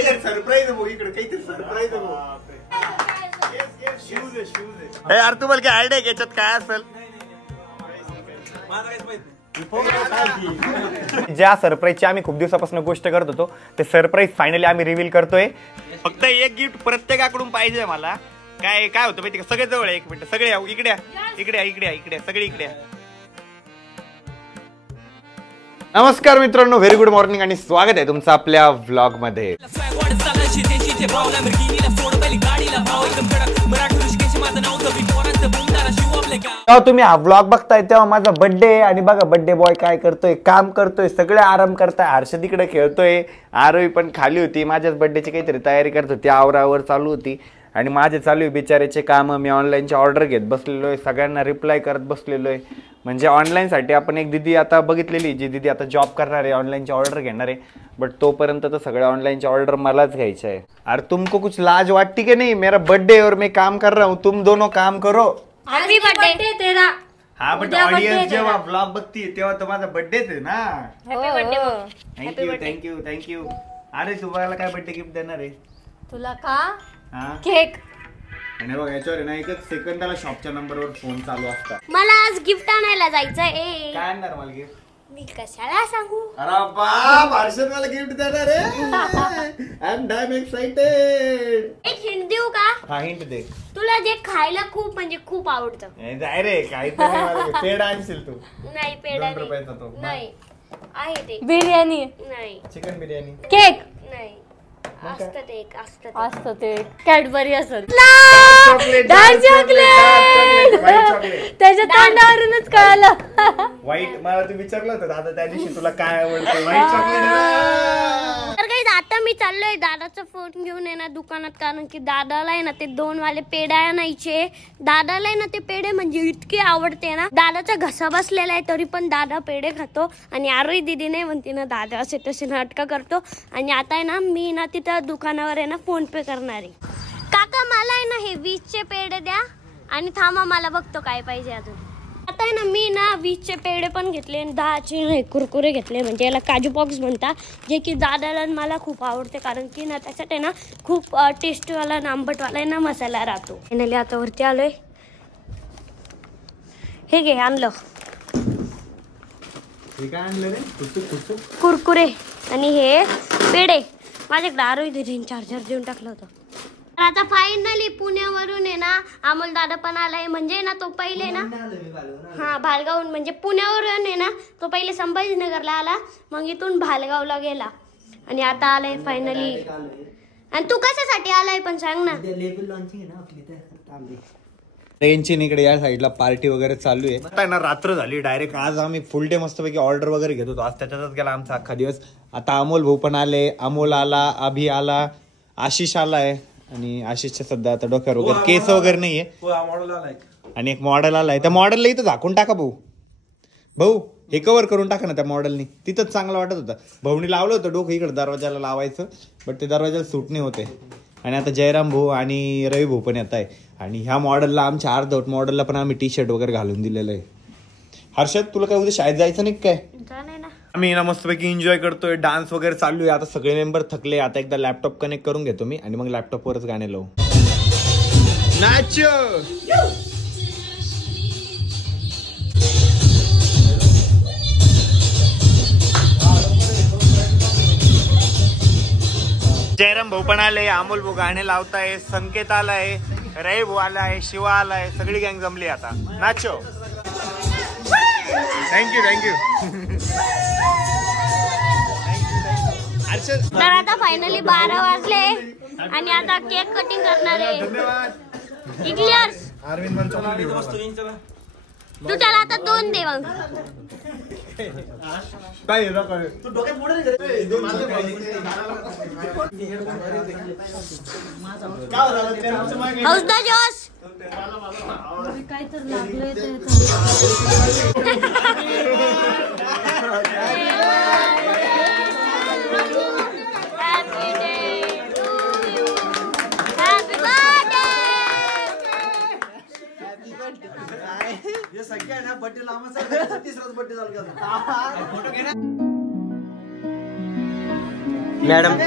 काहीतरी सरप्राईज आहे इकडे, काहीतरी सरप्राईज आहे. यार तुम्हाला काय आयडिया याच्यात काय असेल? ज्या सरप्राईजची आम्ही खूप दिवसापासून गोष्ट करत होतो ते सरप्राईज फायनली आम्ही रिव्हील करतोय. फक्त एक गिफ्ट प्रत्येकाकडून पाहिजे मला. काय काय होतं माहिती का, सगळे जवळ. एक मिनिट, सगळे इकडे इकडे इकडे इकडे सगळे इकडे. नमस्कार मित्रांनो, व्हेरी गुड मॉर्निंग आणि स्वागत आहे तुमचं आपल्या व्लॉग मध्ये. जेव्हा तुम्ही हा व्लॉग बघताय तेव्हा माझा बर्थडे आणि बघा बर्थडे बॉय काय करतोय, काम करतोय, सगळे आराम करताय. हर्षद इकडे खेळतोय, आरोही पण खाली होती, माझ्याच बर्थडेची काहीतरी तयारी करत होती, आवरावर चालू होती. आणि माझे चालू आहे बिचाराचे काम. मी ऑनलाईनचे ऑर्डर घेत बसलेलो आहे, सगळ्यांना रिप्लाय करत बसलेलो आहे. म्हणजे ऑनलाईनसाठी आपण एक दीदी आता बघितलेली, जी दीदी आता जॉब करणार आहे, ऑनलाईनचे ऑर्डर घेणार आहे. बट तोपर्यंत तर सगळ्या ऑनलाईनचे ऑर्डर मलाच घ्यायचे आहे. अरे तुमको कुछ लाज वाटती की नहीं? मेरा बर्थडे और मैं काम कर रहा हूँ, तुम दोनों काम करो. हैप्पी बर्थडे तेरा. हाँ बट ऑडियन्स जेव्हा ब्लॉग बघती तेव्हा तर माझा बर्थडेच आहे ना. Happy birthday. Thank you thank you thank you. अरे तुम्हाला काय बर्थडे गिफ्ट देणार आहे? तुला का? हा केक. आणि बघ याच्यावर ना एकच सेकंदाला शॉपच्या नंबरवर फोन चालू असतात. मला आज गिफ्ट आणायला जायचंय. काय आणणार मला गिफ्ट? मी कशाला सांगू? अरे बाप, हर्षद मला गिफ्ट देणार आहे. I am dam excited. एक हिंट देऊ का? हा हिंट दे. तुला जे खायला खूप म्हणजे खूप आवडतं. जाय रे, काहीतरी पेढा आणशील तू. नाही पेढा 2 रुपयाचा तो नाही. आहे ते बिर्याणी नाही. चिकन बिर्याणी केक नाही. असतं ते एक असतं ते कॅडबरी असेल डार्क चॉकलेट. त्याच्या तोंडावरूनच कळालं. व्हाईट. मला तू विचारलं होतं दादा त्या दिवशी तुला काय आवडतं, व्हाईट चॉकलेट. तर काही आता मी चाललोय दादाचा फोन घेऊन येणार दुकानात, कारण की दादाला आहे ना ते 2 वाले पेढे आणायचे. दादाला आहे ना ते पेढे म्हणजे इतके आवडते ना, दादाचा घसा बसलेला आहे तरी पण दादा पेढे खातो. आणि आरोही दीदी नाही म्हणते ना, दादा असे तसे नाटकं करतो. आणि आता आहे ना मी ना तिथं दुकानावर आहे ना फोन पे करणार आहे. काका मला आहे ना हे 20चे पेढे द्या आणि थांबा मला बघतो काय पाहिजे अजून. आता आहे ना मी ना 20चे पेढे पण घेतले आणि 10चे कुरकुरे घेतले, म्हणजे याला काजू बॉक्स म्हणतात, जे की दादाला मला खूप आवडते. कारण की ना त्याच्यात आहे ना खूप टेस्टवाला आंबटवाला आहे ना मसाला राहतो. फायनली आता वरती आलोय. हे घे आणलं कुरकुरे आणि हे पेढे. माझ्याकडे आरोही दीदीने चार्जर देऊन टाकलं होतं. आता फायनली पुण्यावरून आहे ना अमोल दादा पण आलाय. म्हणजे ना तो पहिले ना भालगावून, म्हणजे पुण्यावरून आहे ना तो पहिले संभाजीनगरला आला, मग इथून भालगावला गेला आणि आता आलाय फायनली. आणि तू कशासाठी आलाय पण सांग ना. ट्रेनची इकडे या साईडला पार्टी वगैरे चालू आहे. आता ना रात्र झाली डायरेक्ट. आज आम्ही फुल डे मस्तपैकी ऑर्डर वगैरे घेत होतो. आज त्याच्यातच गेला आमचा अख्खा दिवस. आता अमोल भाऊ पण आले, अमोल आला, अभि आला, आशिष आलाय. आणि आशिषच्या सध्या आता डोक्यावर वगैरे केस वगैरे नाहीये. आणि एक मॉडेल आलाय. त्या मॉडेलला इथं झाकून टाका भाऊ. भाऊ हे कव्हर करून टाका ना त्या मॉडेलनी. तिथंच चांगलं वाटत होतं. भाऊनी लावलं होतं डोकं इकडे दरवाजाला लावायचं, बट ते दरवाजाला सूट नाही होते. आणि आता जयराम भाऊ आणि रवी भाऊ पण येत आहे. आणि ह्या मॉडेलला आमच्या अर्धवट मॉडेलला पण आम्ही टी शर्ट वगैरे घालून दिलेलं आहे. हर्षद तुला काय उद्या शाळेत जायचं नाही काय? आम्ही ना मस्तपैकी एन्जॉय करतोय, डान्स वगैरे चालू आहे. आता सगळे मेंबर थकले. आता एकदा लॅपटॉप कनेक्ट करून घेतो मी आणि मग लॅपटॉपवरच गाणे लावू. नाच जयराम भाऊ पण आले, अमोल भाऊ गाणे लावताय, संकेत आलाय, रवी भाऊ आलाय, शिवा आलाय, सगळी गँग जमली. आता नाचो. Thank you thank you. तर आता फायनली 12 वाजले आणि आता केक कटिंग करणार आहे. इग्लियर्स तू त्याला आता 2 दे मग. हौसदा जोश. काय तर लागलंय सगळ्या ना बर्थडे लांबचा 30राच बर्थडे चालू केला. मॅडम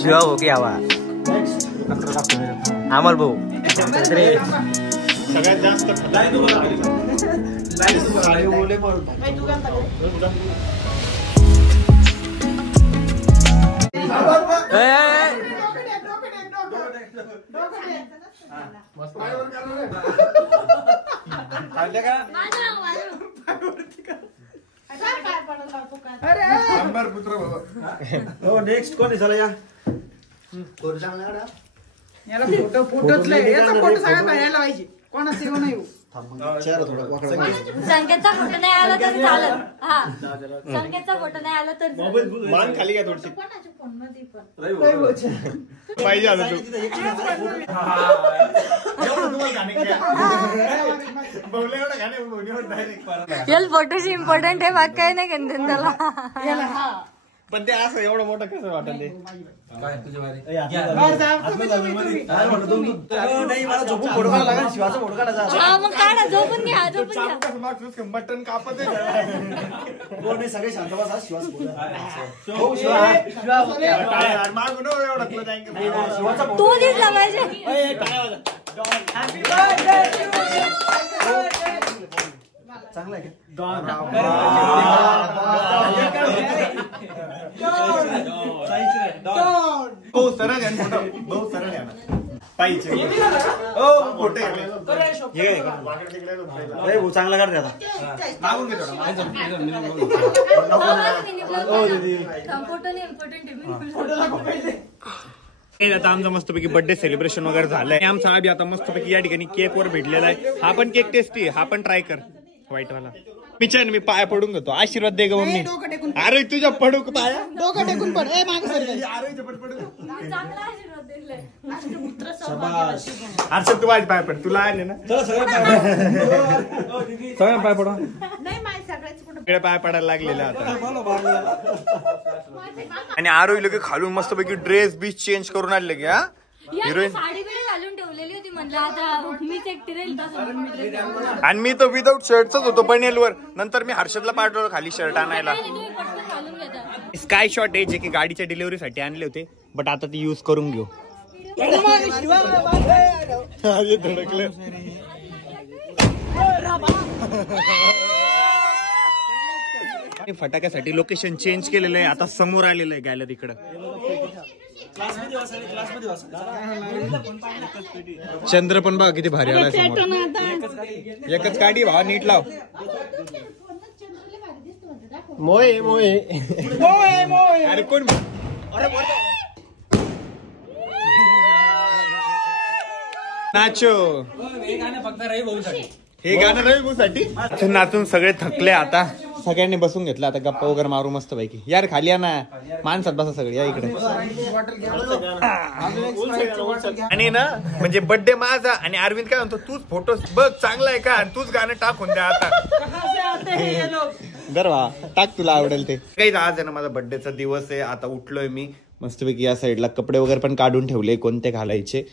शिवा हो की आवा अमोल भाऊ सगळ्यात जास्त नेक्स्ट कोण चला या याला फोटोच याचा फोटो सगळ्यात बाहेर पाहिजे कोणाचं येऊ नाही संकेतचा फोटो नाही आला तरी चालेल. हा संकेतचा फोटो नाही आला तर मान खाली घ्या थोडीशी पाहिजे आता तू याला फोटोची इम्पॉर्टंट आहे बाकी काही नाही घेऊन त्याला. पण ते असं एवढं मोठं कसं वाटत ते नाही मला झोपून फोटो काढायला लागेल शिवाचा फोटो काढायचा हा मग काढा झोपून घ्या झोपून घ्या. बटन कापत नाही सगळे शांत बसा शिवाचा फोटो तू दिसला पाहिजे. चांगला आहे हो सरळ आहे फोटो बहुत सरळ आहे पाहिजे हो फोटो चांगला काढ आता मागून घे थोडा फोटो नाही इम्पॉर्टंट आता आमचं मस्तपैकी बर्थडे सेलिब्रेशन वगैरे झालंय. आमचा आधी आता मस्तपैकी या ठिकाणी केक वर भेटलेला आहे. हा पण केक टेस्टी आहे, हा पण ट्राय कर व्हाईट वाला. मी पाया पडून घेतो, आशीर्वाद दे ग मम्मी. अरे तुझ्या पडू पाया डोकं टेकून पण ए मागे सर चांगला आशीर्वाद दिलाय. हर्षद तू माझे पाय पड, तुला आले ना सगळ्या पाय पडा. सगळे पाय पडायला लागलेले आता. आणि आरोही लोक खालून मस्तपैकी ड्रेस बीस चेंज करून आणले की हा हिरोईन. साडी बिडी घालून ठेवलेली होती म्हणलं आता मीच एकटी राहील तसं. आणि मी तर विदाऊट शर्टच होतो पनेलवर. नंतर मी हर्षदला पाठवलं खाली शर्ट आणायला. घालून घेता. स्काय शॉट आहे जे की गाडीच्या डिलिव्हरीसाठी आणले होते, बट आता ती युज करून घेऊ. फटाक्यासाठी लोकेशन चेंज केलेलं आहे, आता समोर आलेलं आहे गॅलरीकडं. चंद्र पण बघा किती भारी आला समोर. एकच गाडी भावा नीट लाव. मोये मोये अरे कोण नाचो. हे गाणं रवी भाऊ साठी नाचून सगळे थकले. आता सगळ्यांनी बसून घेतलं, आता गप्पा वगैरे मारू मस्त पैकी. यार खाली या ना, माणसात बसा सगळे या इकडे. आणि ना म्हणजे बर्थडे माझा आणि अरविंद काय म्हणतो, तूच फोटो बघ चांगला आहे का आणि तूच गाणं टाकून द्या आता. बरं टाक, तुला आवडेल ते. काही आज आहे ना माझा बर्थडेचा दिवस आहे. आता उठलोय मी मस्तपैकी. या साईडला कपडे वगैरे पण काढून ठेवले कोणते घालायचे,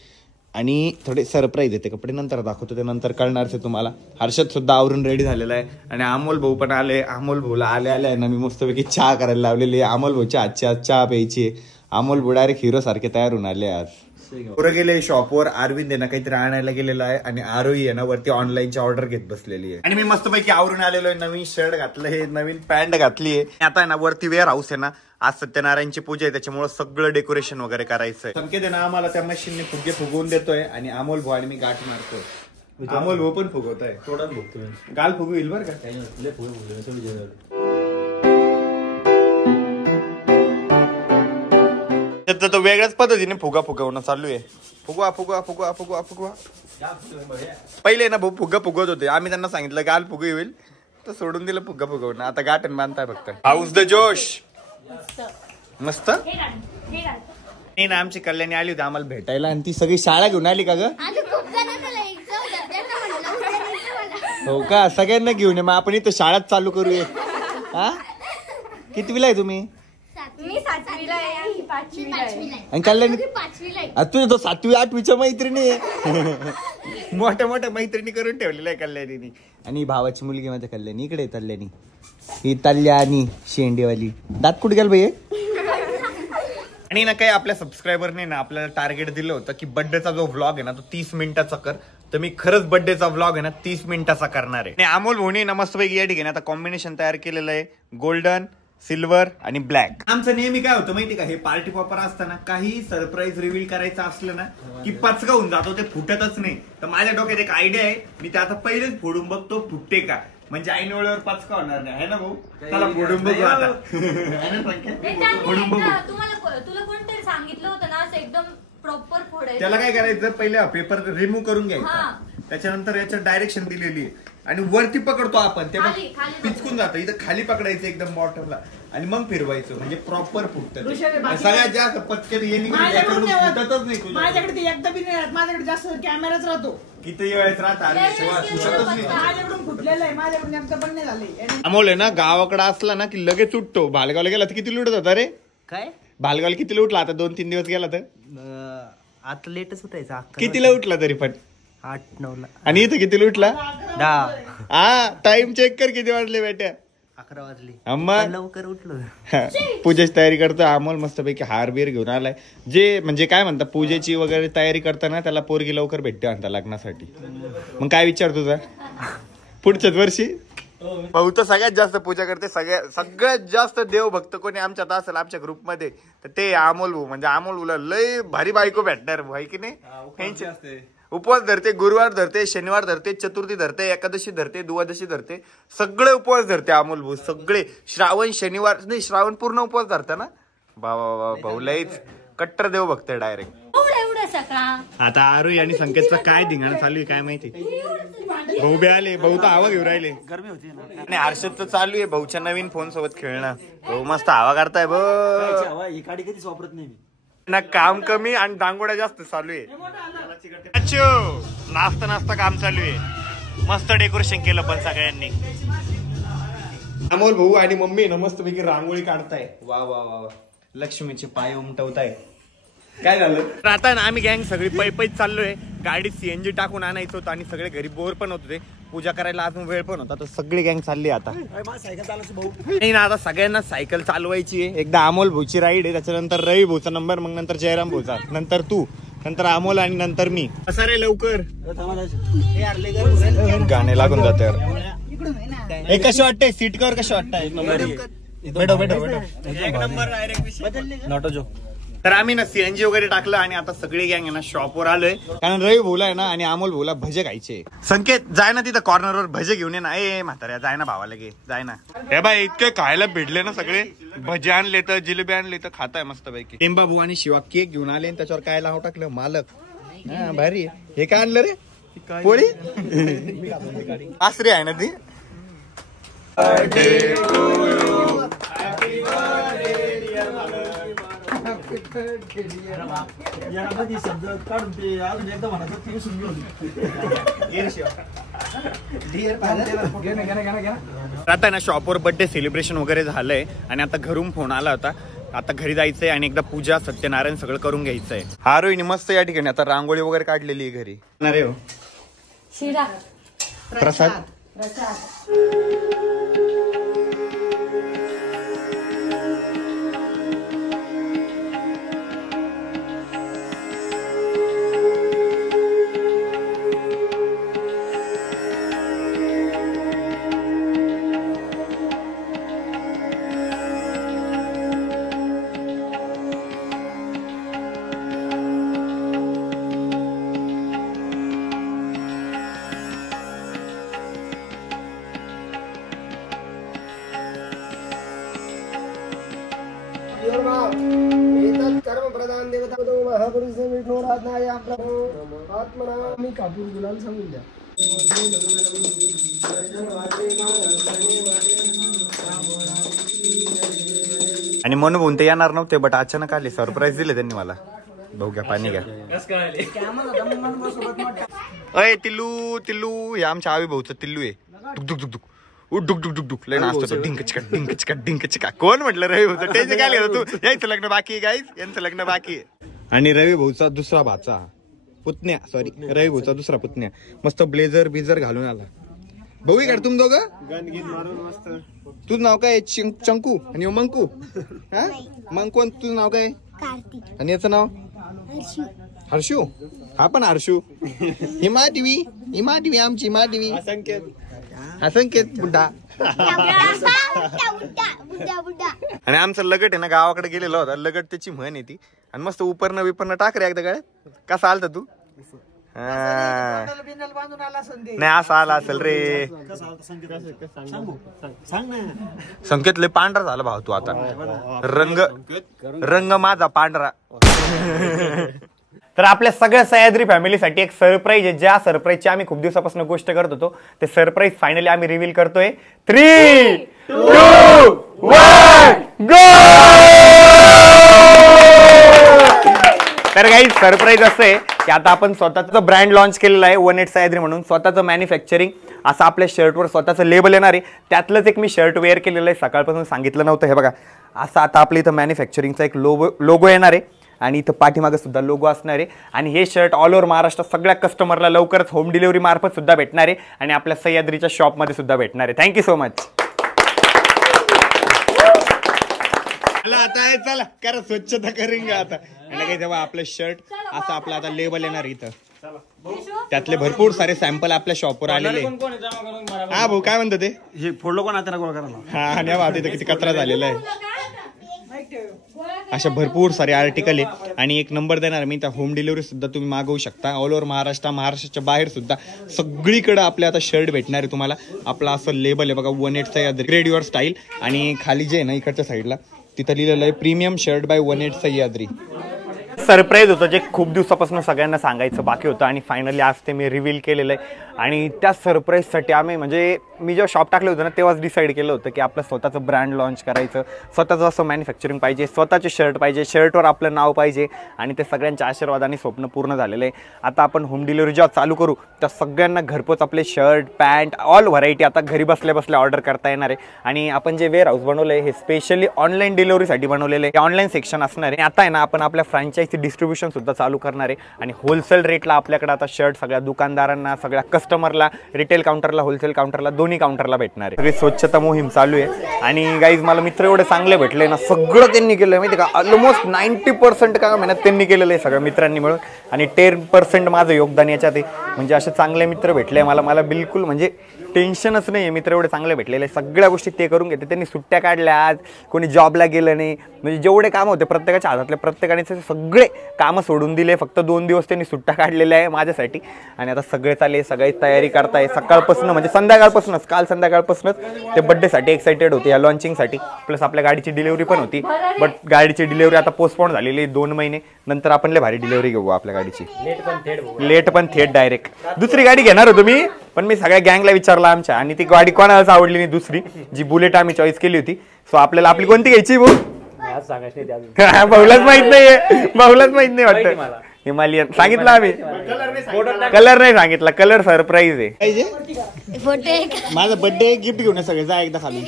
आणि थोडे सरप्राईज येते कपडे नंतर दाखवतो, ते नंतर कळणारच आहे तुम्हाला. हर्षद सुद्धा आवरून रेडी झालेला आहे आणि अमोल भाऊ पण आले. अमोल भाऊला आले ना मी मस्तपैकी चहा करायला लावलेली आहे. अमोल भाऊच्या आजची चहा प्यायची. अमोल भाऊ डायरेक्ट हिरो सारखे तयार होऊन आले आज. पुढे गेले शॉपवर. अरविंद आहे ना काहीतरी आणायला गेलेला आहे आणि आरोही आहे ना वरती ऑनलाईनची ऑर्डर घेत बसलेली आहे. आणि मी मस्तपैकी आवरून आलेलो आहे. नवीन शर्ट घातलं आहे, नवीन पॅन्ट घातली आहे. आता आहे ना वरती वेअर हाऊस आहे ना, आज सत्यनारायणची पूजा आहे त्याच्यामुळे सगळं डेकोरेशन वगैरे करायचंय. संकेत आहे ना आम्हाला त्या मशीनने फुगे फुगवून देतोय आणि अमोल भाऊ आणि मी गाठ मारतोय. अमोल भाऊ पण फुगवतोय, थोडं फुगतोय. गाल फुगू येईल बरं का. तो वेगळ्याच पद्धतीने फुगा फुगवणं चालू आहे. फुगवा फुगवा फुगवा फुगवा फुगवा. पहिले ना भाऊ फुगा फुगवत होते, आम्ही त्यांना सांगितलं गाल फुगू येईल तर सोडून दिलं फुगा फुगवणं. आता गाठण बांधताय फक्त. हाऊस द जोश मस्त. नाही ना आमची कल्याणी आली होती आम्हाला भेटायला आणि ती सगळी शाळा घेऊन आली का ग. हो का, सगळ्यांना घेऊन ये. मग आपण इथं शाळाच चालू करूया. हा कितवीला आहे तुम्ही. मी 7वीला आहे आणि 5वीला आहे. आणि कल्याणी तुझ्या तो 7वी 8वीच्या मैत्रिणी आहे. मोठ्या मोठ्या मैत्रिणी करून ठेवलेल्या आहे कल्याणीनी. आणि भावाची मुलगी माझ्या कल्याणी इकडे तल्यानी, ही तल्यानी शेंडेवाली. दात कुठे गेल भाई? आणि ना काही आपल्या सबस्क्रायबरने ना आपल्याला टार्गेट दिलं होतं की बर्थडेचा जो व्लॉग आहे ना तो 30 मिनिटाचा कर. तर मी खरंच बर्थडेचा व्लॉग आहे ना 30 मिनिटाचा करणार आहे. आणि अमोल भोनी ना मस्तपैकी या ठिकाणी आता कॉम्बिनेशन तयार केलेलं आहे, गोल्डन, सिल्वर आणि ब्लॅक. आमचं नेहमी काय होतं माहिती का, हे पार्टी पॉपर असताना काही सरप्राईज रिव्हील करायचं असलं ना की पचका होऊन जातो, ते फुटतच नाही. तर माझ्या डोक्यात एक आयडिया आहे, मी ते आता पहिलेच फोडून बघतो फुटते का, म्हणजे ऐन वेळेवर पचका होणार नाही, है ना भाऊ? त्याला फोडून बघू आता. फोडून बघू. तुला कोणतरी सांगितलं होतं ना असं एकदम प्रॉपर फोडायचं. त्याला काय करायचं, पहिले पेपर रिमूव्ह करून घ्यायचा, त्याच्यानंतर याच्यात डायरेक्शन दिलेली आहे आणि वरती पकडतो आपण, ते पिचकून जातं. इथं खाली पकडायचं एकदम बॉटमला आणि मग फिरवायचं, म्हणजे प्रॉपर फुटतं. सगळ्यात जास्त पचकेत फुटतच नाही. माझ्याकडे ते एकदा बी नाही राहत, माझ्याकडे जास्त कॅमेराच राहतो. किती वेळेस राहतात माझ्याकडून फुटलेलं आहे, माझ्याकडून एकदा पण नाही झालंय. अमोल आहे ना गावाकडे असला ना की लगेच उठतो. भालगावला गेला तर किती लुटत होता रे? काय भालगावला किती उठला? आता 2-3 दिवस गेला तर आता लेटच उठायचा. कितीला उठला तरी पण? 8-9 आणि इथं किती उठला? 10. हा, टाइम चेक कर किती वाजले बेट्या. 11 वाजले. अम्मा लवकर उठलो. पूजेची तयारी करतो अमोल, मस्तपैकी हार बीर घेऊन आलाय. जे म्हणजे काय म्हणतात पूजेची वगैरे तयारी करताना त्याला पोरगी लवकर भेटते म्हणता लग्नासाठी. मग काय विचार तुझा पुढच्याच वर्षी? भाऊ तर सगळ्यात जास्त पूजा करते, सगळ्यात जास्त देव भक्त कोणी आमच्यात असेल आमच्या ग्रुपमध्ये तर ते अमोल भाऊ. म्हणजे अमोल भाऊला लय भारी बायको भेटणार भाई की नाही. उपवास धरते, गुरुवार धरते, शनिवार धरते, चतुर्थी धरते, एकादशी धरते, द्वादशी धरते, सगळे उपवास धरते अमोल भाऊ. सगळे श्रावण शनिवार नाही, श्रावण पूर्ण उपवास धरता ना. भाऊ लयच कट्टर देव भक्त डायरेक्ट. आता आरुई आणि संकेतचं काय धिंगाणं चालू आहे काय माहिती. भाऊ बी आले, भाऊ तर हवा घेऊन राहिले. गरमी होती ना. आणि हर्षदचं चालू आहे भाऊच्या नवीन फोन सोबत खेळणं. भाऊ मस्त हवा करताय हवा ही गाडी कधीच वापरत नाही मी ना. काम कमी आणि दांगोड्या जास्त चालू आहे. नाचता काम चालू आहे. मस्त डेकोरेशन केलं पण सगळ्यांनी. अमोल भाऊ आणि मम्मी ना मस्त पैकी रांगोळी काढताय. वा वा वा, लक्ष्मीचे पाय उमटवताय. काय झालं आता ना आम्ही गँग सगळी पैच चाललोय. गाडीत सीएनजी टाकून आणायचं होतं आणि सगळे घरी बोर पण होते, पूजा करायला अजून वेळ पण होता, तर सगळी गँग चालली आता. सायकल चालवची भाऊ. नाही ना, आता सगळ्यांना सायकल चालवायची आहे. एकदा अमोल भाऊची राईड आहे, त्याच्यानंतर रवी भाऊचा नंबर, मग नंतर जयराम भाऊचा, नंतर तू, नंतर अमोल आणि नंतर मी. असं रे लवकर गाणे लागून जाते. हे कसे वाटतंय सीट कवर, कसे वाटतंय? भेटो एक नंबर डायरेक्ट नॉटो जो. तर आम्ही ना सीएनजी वगैरे टाकलं आणि आता सगळी गँग आहे ना शॉपवर आलोय, कारण रवी भाऊला आहे ना आणि अमोल भाऊला भजे खायचे. संकेत जाय ना तिथं कॉर्नरवर भजे घेऊन ये ना. ए म्हाताऱ्या जाय ना भावाला घे, जाय ना. हे बाय इतके खायला भेटले ना सगळे. भजे आणले तर जिलेबी आणले तर खाताय मस्त पैकी. टेंबा भाऊ आणि शिवा केक घेऊन आले, त्याच्यावर काय नाव टाकलं मालक. हा भारी. हे काय आणलं रे? पोळी आसरी आहे ना ती. शब्द काढून ते अजून एकदा म्हणायचं ते आता ना शॉपवर बर्थडे सेलिब्रेशन वगैरे झालंय आणि आता घरून फोन आला होता. आता घरी जायचंय आणि एकदा पूजा सत्यनारायण सगळं करून घ्यायचंय. हा रोहिणी मस्त या ठिकाणी आता रांगोळी वगैरे काढलेली आहे घरी. अरे हो शिरा प्रसाद. आणि म्हणून बोलून ते येणार नव्हते, बट अचानक आले, सरप्राईज दिले त्यांनी मला. भाऊ घ्या पाणी घ्या. अय तिल्लू तिल्लू, हे आमच्या आवी भाऊचं तिल्लू आहे. दुक दुक दुक डुक डुक डुक डुक लय नाचतो. डिंक चिका डिंक चिका डिंक चिका. कोण म्हटलं रवी भाऊचं टेन्शन काय घेतो तू? यायचं लग्न बाकी आहे गाईस, यांचं लग्न बाकी आहे. आणि रवी भाऊचा दुसरा भाचा पुतण्या, सॉरी रवी भाऊचा दुसरा पुतण्या मस्त ब्लेझर बिझर घालून आला. भाऊ काढ तुम दोघं. तुझं नाव काय? चंकू आणि मंकू. हा मंकू. तुझं नाव काय? आणि याचं नाव हर्षू. हा पण हर्षू. हिमा टीव्ही आमची हिमा टीव्ही. असंकेत बुड्ढा. आणि आमचं लगट आहे ना गावाकडे गेलेलो होता. लगट त्याची म्हण आहे ती. आणि मस्त उपरणं विपरणं टाक रे एकदा गळ्यात. कसा आलता तू? नाही असं आला असेल रे. संकेत लय पांढरा झाला भाऊ तू आता. रंग माझा पांढरा. तर आपल्या सगळ्या सह्याद्री फॅमिलीसाठी एक सरप्राईज आहे. ज्या सरप्राईजची आम्ही खूप दिवसापासून गोष्ट करत होतो ते सरप्राईज फायनली आम्ही रिव्हील करतोय. 3, 2, 1 गो. तर काही सरप्राईज असं आहे की आता आपण स्वतःचं ब्रँड लॉन्च केलेलं आहे 18 सह्याद्री म्हणून. स्वतःचं मॅन्युफॅक्चरिंग असं आपल्या शर्टवर स्वतःचं लेबल येणार आहे. त्यातलंच एक मी शर्ट वेअर केलेलं आहे. सकाळपासून सांगितलं नव्हतं. हे बघा असं आता आपल्या इथं मॅन्युफॅक्चरिंगचा एक लोगो येणार आहे. आणि इथं पाठीमागे सुद्धा लोगो असणार आहे. आणि हे शर्ट ऑल ओव्हर महाराष्ट्र सगळ्या कस्टमरला लवकरच होम डिलिव्हरी मार्फत सुद्धा भेटणार आहे. आणि आपल्या सह्याद्रीच्या शॉपमध्ये सुद्धा भेटणार आहे. Thank you so much. आता चला करा स्वच्छता करेन का आता. आणि काही तेव्हा आपलं शर्ट असं आपलं आता लेबल येणार इथं. त्यातले भरपूर सारे सॅम्पल आपल्या शॉपवर आलेले. हा भाऊ काय म्हणतो ते? हे फोडलो कोण आता गोळा करायला. हा आणि बाबा तिथं किती कचरा झालेला आहे. अशा भरपूर सारे आर्टिकल आहे. आणि एक नंबर देणार मी. त्या होम डिलिव्हरी सुद्धा तुम्ही मागवू शकता ऑल ओव्हर महाराष्ट्राच्या बाहेर सुद्धा सगळीकडे आपल्या आता शर्ट भेटणार आहे तुम्हाला. आपला असं लेबल आहे बघा 18 सह्याद्री ग्रेड युअर स्टाईल. आणि खाली जे आहे ना इकडच्या साईडला तिथं लिहिलेलं आहे premium shirt by 18 Sahyadri. Surprise होतं जे खूप दिवसापासून सगळ्यांना सांगायचं बाकी होतं. आणि फायनली आज ते मी रिव्हील केलेलं आहे. आणि त्या सरप्राईजसाठी आम्ही म्हणजे मी जेव्हा शॉप टाकलं होतं ना तेव्हाच डिसाईड केलं होतं की आपलं स्वतःचं ब्रँड लॉन्च करायचं. स्वतःचं असं मॅन्युफॅक्चरिंग पाहिजे. स्वतःचे शर्ट पाहिजे. शर्टवर आपलं नाव पाहिजे. आणि ते सगळ्यांच्या आशीर्वादाने स्वप्न पूर्ण झालेलं आहे. आता आपण होम डिलिव्हरी जेव्हा चालू करू त्या सगळ्यांना घरपोच आपले शर्ट पॅन्ट ऑल व्हरायटी आता घरी बसल्या बसल्या ऑर्डर करता येणार आहे. आणि आपण जे वेअर हाऊस बनवलं आहे हे स्पेशली ऑनलाईन डिलिव्हरीसाठी बनवलेलं आहे. ऑनलाईन सेक्शन असणार आहे. आता आहे ना आपण आपल्या फ्रँचायझी डिस्ट्रीब्युशन सुद्धा चालू करणार आहे. आणि होलसेल रेटला आपल्याकडे आता शर्ट सगळ्या दुकानदारांना सगळ्या कस्टमरला रिटेल काउंटरला होलसेल काउंटरला दोन्ही काउंटरला भेटणार आहे. सगळी स्वच्छता मोहीम चालू आहे. आणि गाईज मला मित्र एवढे चांगले भेटले ना सगळं त्यांनी केलं माहिती का. ऑलमोस्ट 90% का मेहनत त्यांनी केलेलं आहे सगळ्या मित्रांनी मिळून. आणि 10% माझं योगदान याच्यात आहे. म्हणजे असे चांगले मित्र भेटले मला बिलकुल म्हणजे टेन्शनच नाही आहे. मित्र एवढे चांगले भेटलेले सगळ्या गोष्टी ते करून घेते. त्यांनी सुट्ट्या काढल्या. आज कोणी जॉबला गेलं नाही. म्हणजे जेवढे कामं होते प्रत्येकाच्या हातातले प्रत्येकाने सगळे कामं सोडून दिले. फक्त 2 दिवस त्यांनी सुट्ट्या काढलेल्या आहे माझ्यासाठी. आणि आता सगळे चालले सगळी तयारी करताय सकाळपासून म्हणजे संध्याकाळपासूनच. काल संध्याकाळपासूनच ते बड्डेसाठी एक्साइटेड होते या लॉन्चिंगसाठी. प्लस आपल्या गाडीची डिलिव्हरी पण होती. बट गाडीची डिलिव्हरी आता पोस्टपोन झालेली आहे 2 महिने. नंतर आपण लय भारी डिलिव्हरी घेऊ आपल्या गाडीची. लेट पण थेट डायरेक्ट. दुसरी गाडी घेणार होतो मी पण मी सगळ्या गँगला विचारलं आमच्या. आणि ती गाडी कोणालाच आवडली नाही. दुसरी जी बुलेट आम्ही चॉईस केली होती. सो आपल्याला आपली कोणती घ्यायची भाऊ? भाऊलाच माहित नाहीये. भाऊलाच माहित नाही वाटतं. हिमालयन सांगितलं आम्ही. कलर नाही सांगितला. कलर सरप्राईज आहे. माझा बर्थडे गिफ्ट घेऊन सगळे जा एकदा खाली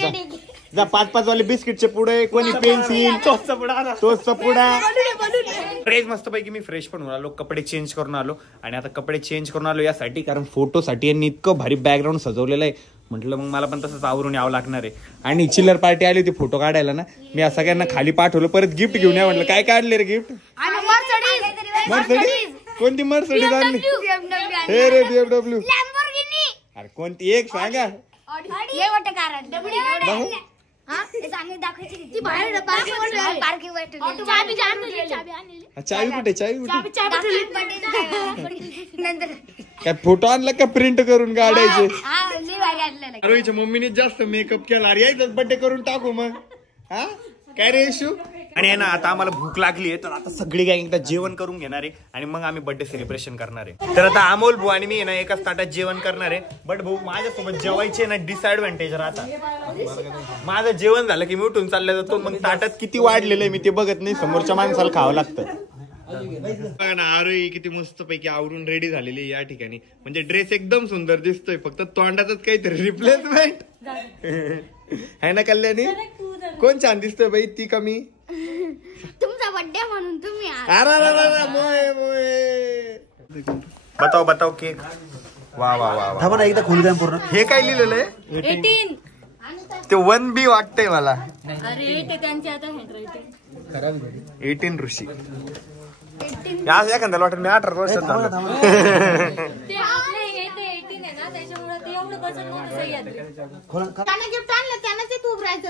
जा. 5-5 वाले बिस्किटचे पुढे कोणी पेन्सिल तोच पुडा. फ्रेश मस्त पैकी मी फ्रेश पण होऊन आलो. कपडे चेंज करून आलो. आणि आता कपडे चेंज करून आलो यासाठी कारण फोटोसाठी यांनी इतकं भारी बॅकग्राऊंड सजवलेलं आहे. म्हटलं मग मला पण तसंच आवरून यावं लागणार आहे. आणि चिल्लर पार्टी आली होती फोटो काढायला ना. मी या सगळ्यांना खाली पाठवलं परत गिफ्ट घेऊन या म्हटलं. काय काढले रे गिफ्ट? मर्सडीज. कोणती मर्सडीज आणली? हे रे BMW. अरे कोणती एक सांगा. चावी कुठे? काय फोटो आणला का प्रिंट करून काढायचे? आरोहीच्या मम्मीने जास्त मेकअप केला. अरे यायचं बर्थडे करून टाकू मग. हा काय रे इशू? आणि आहे ना आता आम्हाला भूक लागली आहे तर आता सगळी गँग एकदा जेवण करून घेणार आहे. आणि मग आम्ही बर्थडे सेलिब्रेशन करणार आहे. तर आता अमोल भाऊ आणि मी आहे ना एकाच ताटात जेवण करणार आहे. बट भाऊ माझ्यासोबत जेवायचे ना डिसएडव्हान्टेज राहता. माझं जेवण झालं की मी उठून चालला जातो. मग ताटात किती वाढलेलं आहे मी ते बघत नाही. समोरच्या माणसाला खावं लागतं. बघा ना आरोही किती मस्त पैकी आवरून रेडी झालेली या ठिकाणी. म्हणजे ड्रेस एकदम सुंदर दिसतोय. फक्त तोंडातच काहीतरी रिप्लेसमेंट है ना कल्याणी? कोण छान दिसतोय बाई? ती कमी? तुमचा बर्थडे म्हणून तुम्ही बताओ केक वा वा वा वा. थांबा ना एकदा खोलू द्या पूर्ण. हे काय लिहिलेलं आहे 18. ते 1B वाटतंय मला. अरे ते त्यांचे आता हँडरायटिंग. 18 ऋषी आज एखाद्याला वाटत मी 18 वर्षात झालो. ते आपलं हे ते 18 आहे ना त्याच्यामुळे ते एवढं बसत नव्हतं सह्याद्री. त्याने गिफ्ट आणलं त्यानं ते तू राहायचं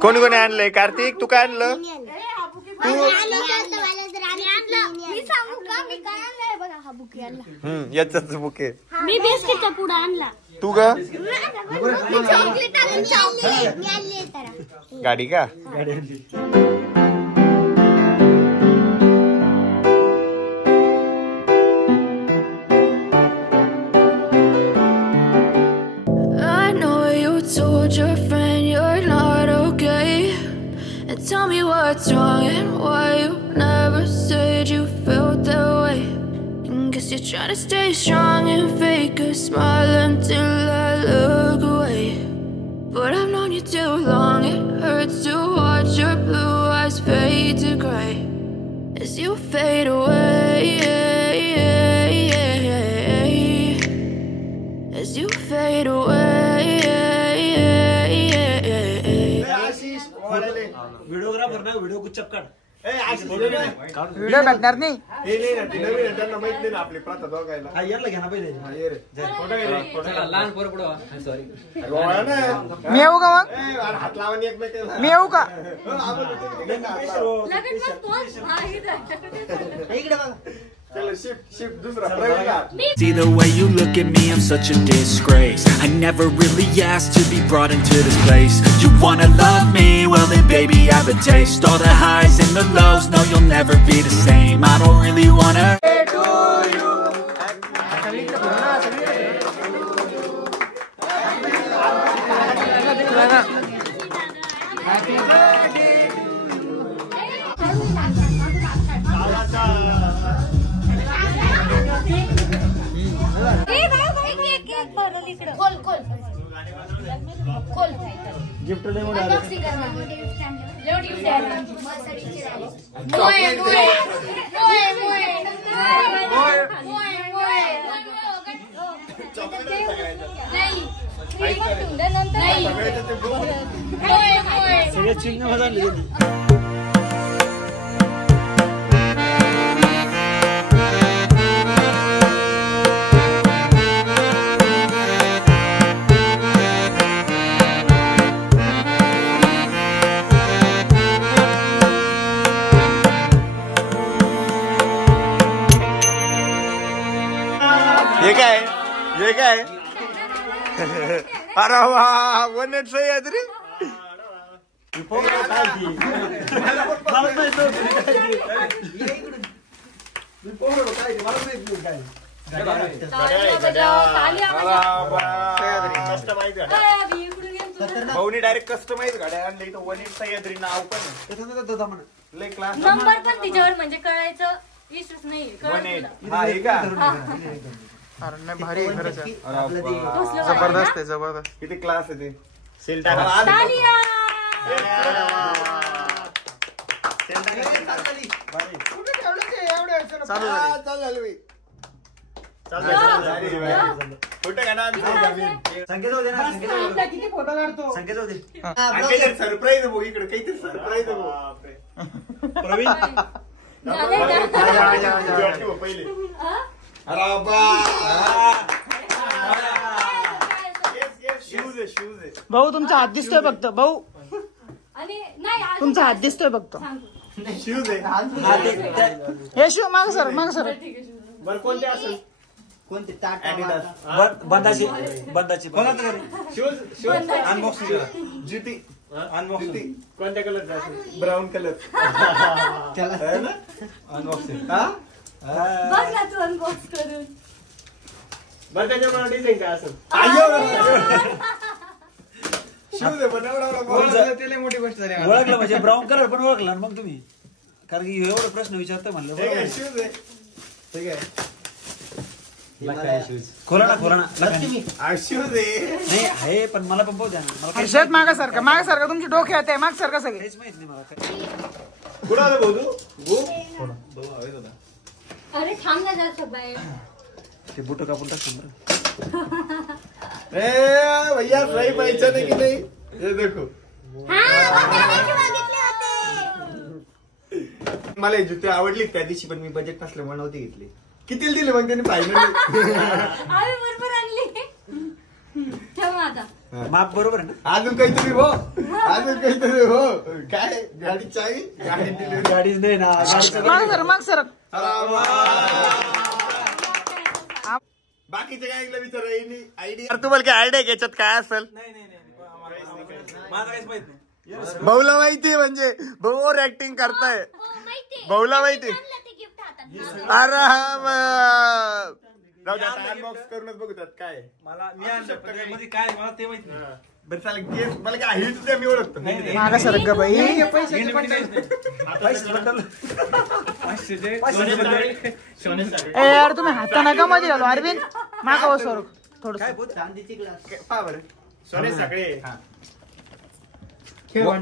कोणी कोणी आणलंय? कार्तिक तू काय आणलं? मी सांगू का मी काय आणलंय बघा हा बुके आणला. याचाच बुके. मी बिस्किटचा पुडा आणला. तू का चॉकलेट आणली तर गाडी का? I know you told your friend you're not okay, and tell me what's wrong and why you never said you felt that way. And guess you're trying to stay strong and fake a smile until I look away. But I've known you too long, it hurts to watch your blue eyes fade to gray as you fade away, as you fade away. Videographer ना video कुछ चपकाट. Video टाकणार नाही. हा यायला घ्या ना पहिले. मी येऊ का मग? मी येऊ का? See the way you look at me, I'm such a disgrace. I never really asked to be brought into this place. You wanna love me? Well then baby I have a taste. All the highs and the lows, no you'll never be the same. I don't really wanna gift लय मोठं आलं. सगळे चिन्ह मध्ये आणले त्यांनी. हे काय? हे काय? अरे वा 1 सह्याद्री. भाऊनी डायरेक्ट कस्टमाइज गाड्या आणल्या इथं 1 सह्याद्री नाव पण लय क्लास. नंबर पण तिच्यावर म्हणजे कळायचं विश्वास नाही. 1 हा हे का? भारी आहे खरंच. जबरदस्त आहे जबरदस्त. किती क्लास आहे ते. सेल टाका. किती फोटो काढतो. सरप्राईज भाऊ इकडे काहीतरी सरप्राईज प्रवीण पहिले. भाऊ तुमचा हात दिसतोय फक्त. भाऊ आणि नाही तुमचा हात दिसतोय फक्त. शूज आहे. हे शिव माग सर माग सर. बरं कोणते असेल? कोणते? बंदाची बंदाची शूज शूज अनबॉक्सिंग करा. जुती अनबॉक्सिंग कोणत्या कलरचा असेल? Brown colour. अनबॉक्सिंग हा बघ ना तू अनबॉक्स करून. बरं त्याच्यावर डिझाईन काय असेल? शूज आहे पण एवढा मोठी गोष्ट झाली. ओळखलं म्हणजे ब्राऊन कलर पण ओळखला मग तुम्ही. कारण की एवढा प्रश्न विचारतोय म्हणलं. शूज आहे. ठीक आहे. खोला ना खोला ना. शूज आहे. नाही आहे पण मला पण पाहू द्या ना. मला काहीच हर्षद माग सारखं तुमची डोके आहे माग सारखं सगळे. माहित नाही मला काय. कुठं आलं भाऊ तू? भाऊ हवेत होता. अरे थांब ना जरा बाहेर. ते बुट कापून टाकतो ए भैया सही पैसा नाही की नाही हे देखो मला हे जुते आवडली त्या दिवशी पण मी बजेट नसल्यामुळे नव्हती घेतली. कितीला दिले मग त्यांनी फायनल? आम्ही बरोबर आणली. ठेव आता. माप बरोबर आहे ना. अजून काहीतरी हो काय गाडी चावी गाडी दिली गाडीच नाही ना. माग सर बाकीचे काय ऐकलं विचार आयडिया तुम्हाला काय आयडिया याच्यात काय असेल? माझं काहीच माहित नाही. भाऊला माहिती म्हणजे भाऊ ओव्हर ऍक्टिंग करताय. भाऊला माहिती. अरे अनबॉक्स करूनच बघतात काय मला मी आणलं मध्ये काय मला ते माहित नाही. बरं चालेल गेस मला काय हिट द्या मी ओळखतो. मागा सर ग बाई यार तुम्ही हाता नका मध्ये घालो अरविंद मागा हो सर थोडं पहा बरं सोने सगळे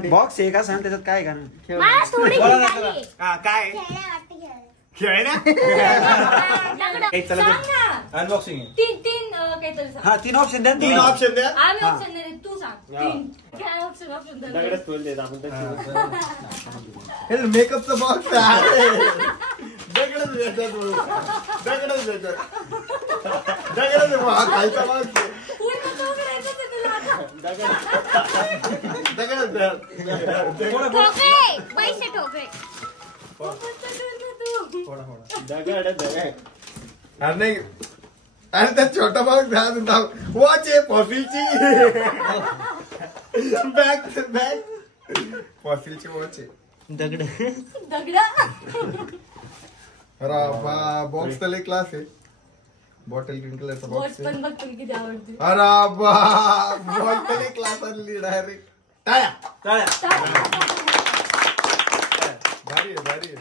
बॉक्स आहे का सांग त्याच्यात काय का मला थोडी घेतली. हा काय खेळ ना अनबॉक्सिंग आहे. तीन काहीतरी सांग. हा 3 ऑप्शन द्या. 3 ऑप्शन द्या. आम्ही ऑप्शन नाही तू सांग. तीन काय ऑप्शन मेकअपचा बॉक्स दगडच देतात खायचा बॉक्स पैसे ठोके नाही अरे त्या छोटा बॉक्स वॉच आहे फॉसिलची बॅग फॉसिलची वॉच आहे दगडा अरे बॉक्स तर लय क्लास आहे. बॉटल ग्रीन कलरचा वॉच बॉक्स पण बघ तुला किती आवडते. अरे बॉटल लय क्लास आणली डायरेक्ट. टाळ्या भारी आहे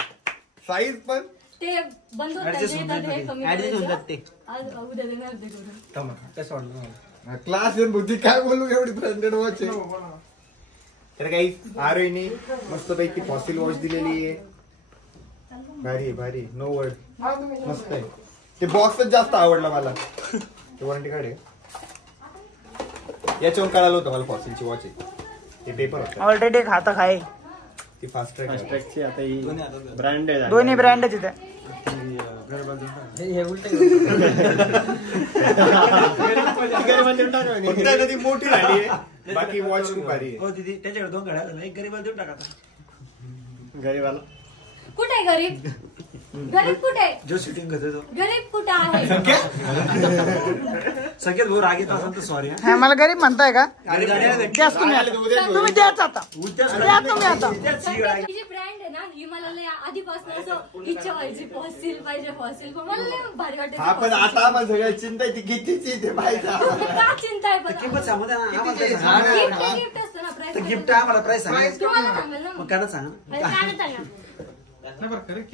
साईज पण ते बंद होतात हे कमी आज उद्या देणार ते करून. क्लास आहे बुद्धी काय बोलू एवढी ब्रँडेड वॉच आहे. तर काही आरोईने मस्त पैकी फॉसिल वॉच दिलेली आहे. भारी नो वर्ड मस्त आहे. ते बॉक्सच जास्त आवडला मला. ते वॉरंटी कार्ड आहे याच्यावर कळालं होतं मला फॉसिलची वॉच आहे. ते पेपर होतं ऑलरेडी खाता खाय ती फास्ट ट्रॅक दोन्ही ब्रँडच इथे ती मोठी झाली आहे. बाकी वॉच खूप भारी आहे. हो दीदी त्याच्याकडे 2 घड्याळ एक गरीबाला देऊन टाका. गरीबाला कुठे आहे गरीब? गरीब कुठे आहे? जो शूटिंग करतो तो गरीब कुठे आहे? सगळ्यात भाऊ राग येत असेल तर सॉरी. हा मला गरीब म्हणताय का? द्याच तुम्ही आता. तुम्ही द्याच आता द्या तुम्ही आता. ही जी ब्रँड आहे ना ही मला लय आधीपासून असं इच्छा व्हायची फॉसिल पाहिजे फॉसिल मला लय भारी हा वाटायचं. पण आता आम्हाला सगळ्या चिंता आहे ती कितीची ते माहिती का चिंता आहे पण किंमत सांगू द्या ना. आम्हाला काय गिफ्ट सांगा. गिफ्ट असतं ना प्राइस. गिफ्ट आम्हाला प्राइस सांगा. तुम्हाला सांगाल ना मग काय सांगा.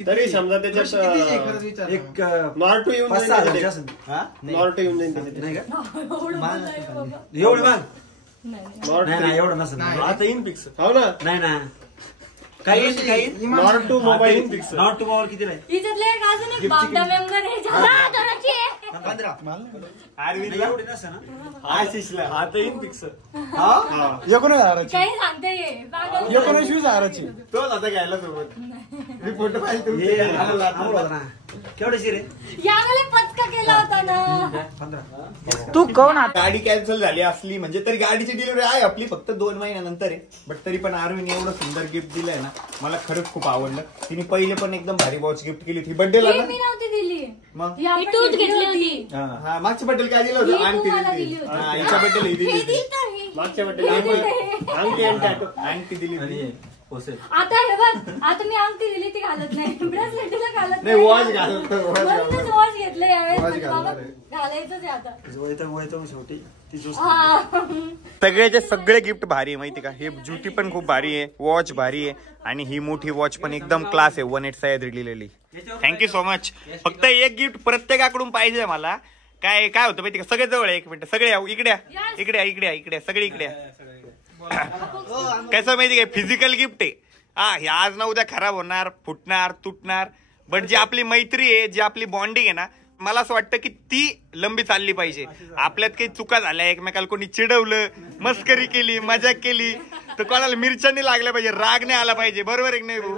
तरी समजा त्याच्यात एक नॉर्टू येऊन 5,000 असेल. नॉर्टू येऊन जाईल नाही का एवढं बोलताय बाबा. एवढं मग नाही नाही एवढं नसेल. आता इन फिक्स हो ना. नाही ना काही नॉर्टू मोबाईल इन फिक्स. नॉट टू मोबाईल किती नाही. हिच्यातले एक अजून एक बागदा मेंबर आहे ज्याला धराची आहे. 15 एवढी नसेल ना. आशिषला आता इन फिक्स. काही सांगते ये पागल. तोच आता घ्यायला सोबत मी फोटो पाहिजे हे आम्हाला होता ना. केवढे शिरे यावेळी पचका केला होता ना. 15 तू कोण आता? गाडी कॅन्सल झाली असली म्हणजे तरी गाडीची डिलिव्हरी आहे आपली फक्त 2 महिन्यानंतर आहे. बट तरी पण आरवीने एवढं सुंदर गिफ्ट दिलंय ना मला खरंच खूप आवडलं. तिने पहिले पण एकदम भारी वॉच गिफ्ट केली होती बर्थडेला ही ना. मी नव्हती दिली. मग ही आपण तूच घेतली होती. हा मागच्या बड्डेला काय दिलं होतं? ही अंगठी तुम्हाला दिली दिली होती. होती. हा हिच्या बड्डेला ही दिली हे होती. दिल तर हे. मागच्या बड्डेला अंगठी आणि टॅटू अंगठी दिली होती. आता हे बघ आता मी अंगठी दिली ती घालत नाही ब्रेसलेटला घालत नाही वॉच घालतो म्हणूनच वॉच घेतलं यावेळेस वॉच म्हणजे बाबा घालणार घालायचंच आहे आता. वयतो शेवटी ती हा. सगळेचे सगळे गिफ्ट भारी आहे माहिती का. हे जुती पण खूप भारी आहे वॉच भारी आहे आणि ही मोठी वॉच पण एकदम क्लास आहे 1.8 सह्याद्री लिहिलेली. Thank you so much. फक्त एक गिफ्ट प्रत्येकाकडून पाहिजे मला. काय काय होतं माहिती का सगळे जवळ आहे. 1 मिनिट सगळे इकडे सगळे इकडे कसं माहिती काय फिजिकल गिफ्ट आहे. हे आज ना उद्या खराब होणार फुटणार तुटणार बट जी आपली मैत्री आहे जी आपली बॉन्डिंग आहे ना मला असं वाटतं की ती लंबी चालली पाहिजे. आपल्यात काही चुका झाल्या, एकमेकाला कोणी चिडवलं, मस्करी केली, मजाक केली तर कोणाला मिरच्यानी लागल्या पाहिजे, राग नाही आला पाहिजे. बरोबर आहे की नाही भाऊ?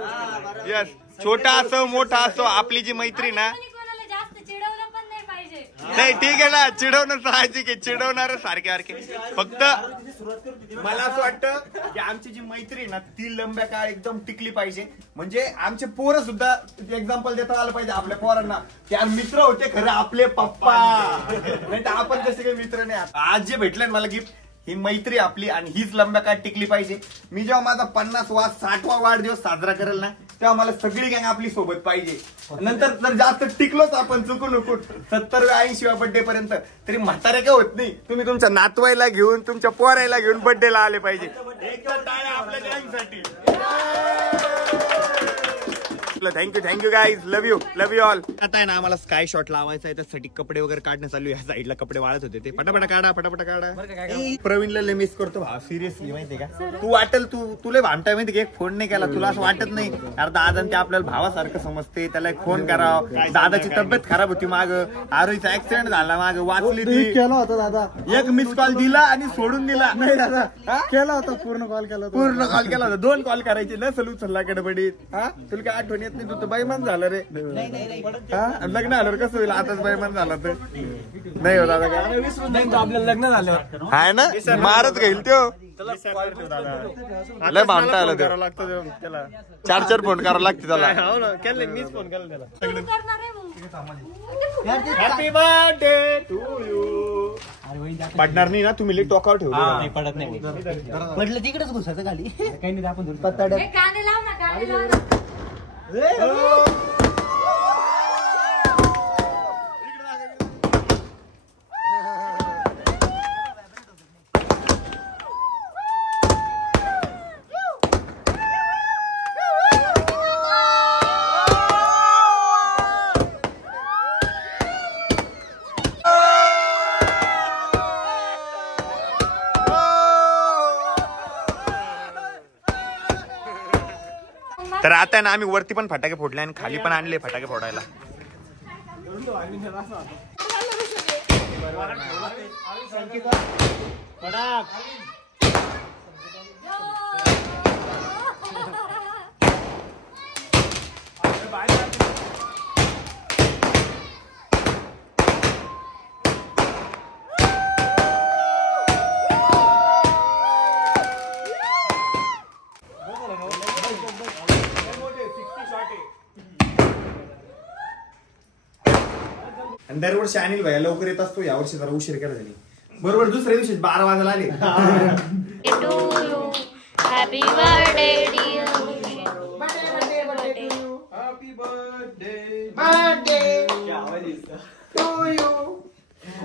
यस. छोटा असो मोठा असो, आपली जी मैत्री ना, कोणाला जास्त चिडवलं पण नाही पाहिजे. नाही ठीक आहे ना, चिडवणं साहजिक आहे, चिडवणार सारखे सारखे. फक्त मला असं वाटतं की आमची जी मैत्री ना ती लंब्या काळ एकदम टिकली पाहिजे. म्हणजे आमचे पोरं सुद्धा एक्झाम्पल देता आलं पाहिजे आपल्या पोरांना की मित्र होते खरं आपले पप्पा, नाही तर आपण तसे काही मित्र नाही. आज जे भेटले मला गिफ्ट, ही मैत्री आपली आणि हीच लंब्या काळ टिकली पाहिजे. मी जेव्हा माझा 60वा वाढदिवस साजरा करेल ना, तेव्हा मला सगळी गँग आपली सोबत पाहिजे. नंतर जर जास्त टिकलोच आपण चुकून 70व्या 80व्या बर्थडे पर्यंत, तरी म्हातारे काय होत नाही. तुम्ही तुमच्या नातवाईला घेऊन, तुमच्या पोरायला घेऊन बर्थडेला आले पाहिजे. एक तर टाळ्या आपल्या गँगसाठी. Thank you guys, love you all. आता आहे ना आम्हाला स्काय शॉट लावायचा आहे, त्यासाठी कपडे वगैरे काढणं चालू आहे. साईडला कपडे वाळत होते, ते पटापटा काढा. प्रवीणला लय मिस करतो भाव, सिरियसली माहितीये का. तू वाटेल तुला भामटाय माहिती की एक फोन नाही केला, तुला असं वाटत नाही अरे दादा ते आपल्याला भावासारखं समजते, त्याला एक फोन करावं. दादाची तब्येत खराब होती माग, आरोहीचा ऍक्सिडेंट झाला माग, वाचली ती. केला होता दादा, एक मिस कॉल दिला आणि सोडून दिला. नाही दादा केला होता, पूर्ण कॉल केला होता. 2 कॉल करायचे न सलू उचलला गडबडीत. हा तुला काय आठवण येत नाही, तू तर बाईमान झालं रे. हा लग्न आल्यावर कसं होईल, आताच बाईमान झाला तर नाही होत. आता काय विसरून जाईन आपल्याला लग्न झालं हाय ना, मारत घेईल तो. लय भामटा आला त्याला, 4 फोन करावं लागते त्याला. मीच फोन केला त्याला. तू करणार आहे मग. Happy birthday to you. पडणार नाही ना, तुम्ही लेट टोकावर ठेवलं. पडत नाही, म्हटलं तिकडेच घुसायचं खाली. काही नाही आपण हे गाणे लाव ना, गाणे लाव ना. तर आता ना आम्ही वरती पण फटाके फोडले आणि खाली पण आणले फटाके फोडायला. आणि दरवर्षी अनिल भैया लवकर येत असतो, यावर्षी जरा उशीर केला त्यांनी. बरोबर दुसऱ्या दिवशी 12 वाजायला आले. Happy birthday dear.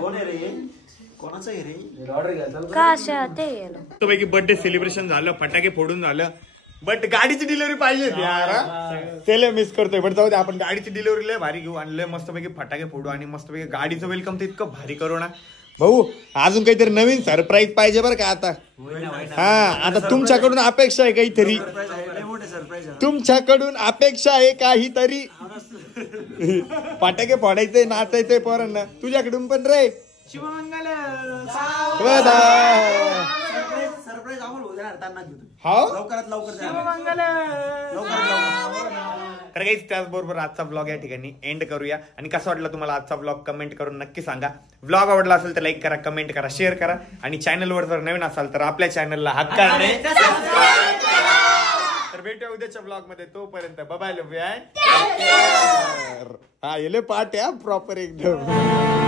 कोण आहे रे, कोणाचं आहे रे. पैकी बर्थडे सेलिब्रेशन झालं, फटाके फोडून झालं, बट गाडीची डिलिव्हरी पाहिजे यार. त्याला मिस करतोय. बट जाऊ दे, आपण गाडीची डिलिव्हरी लय भारी घेऊ आणि लय मस्तपैकी फटाके फोडू आणि मस्तपैकी गाडीचं वेलकम तर इतकं भारी करू ना भाऊ. अजून काहीतरी नवीन सरप्राईज पाहिजे बरं का आता. हा आता तुमच्याकडून अपेक्षा आहे काहीतरी, तुमच्याकडून अपेक्षा आहे काहीतरी. फटाके फोडायचे, नाचायचंय पोरांना. तुझ्याकडून पण रे. शिवमंगल. सरप्राईज तर काही त्याचबरोबर आजचा ब्लॉग या ठिकाणी एंड करूया. आणि कसा वाटला तुम्हाला आजचा ब्लॉग कमेंट करून नक्की सांगा. ब्लॉग आवडला असेल तर लाईक करा, कमेंट करा, शेअर करा. आणि चॅनलवर जर नवीन असाल तर आपल्या चॅनलला हक्काने तर भेटूया उद्याच्या ब्लॉग मध्ये. तोपर्यंत बाय, लव्ह यू. हा येले पाठ आहे प्रॉपर एकदम.